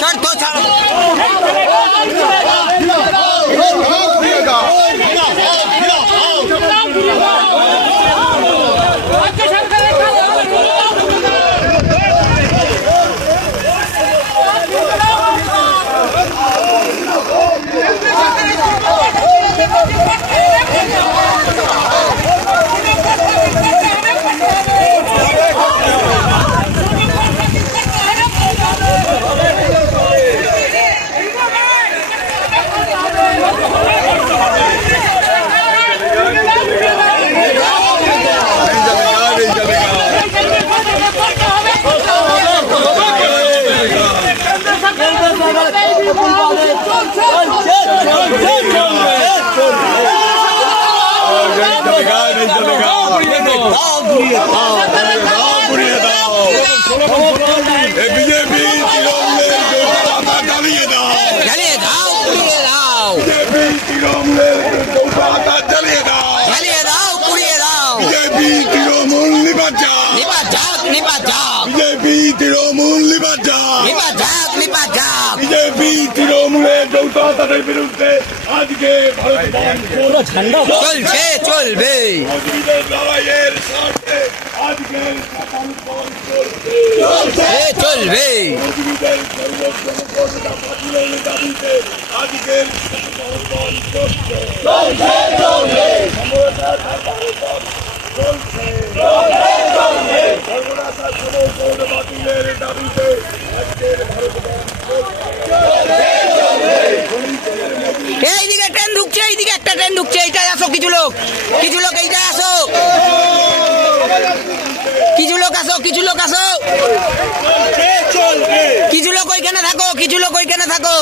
শর্ত ছাড়ো। তাদের বিরুদ্ধে আজকে চলছে চলবে লড়াইয়ের স্বার্থে আজকে চলবে দাবিতে আজকের বাতিলের দাবিতে আজকের এইদিকে ট্রেন ঢুকছে, এইদিকে একটা ট্রেন ঢুকছে, এইটাই আসো কিছু লোক এইটাই আসো, কিছু লোক আসো, কিছু লোক আসো, কিছু লোক ওইখানে থাকো, কিছু লোক ওইখানে থাকো।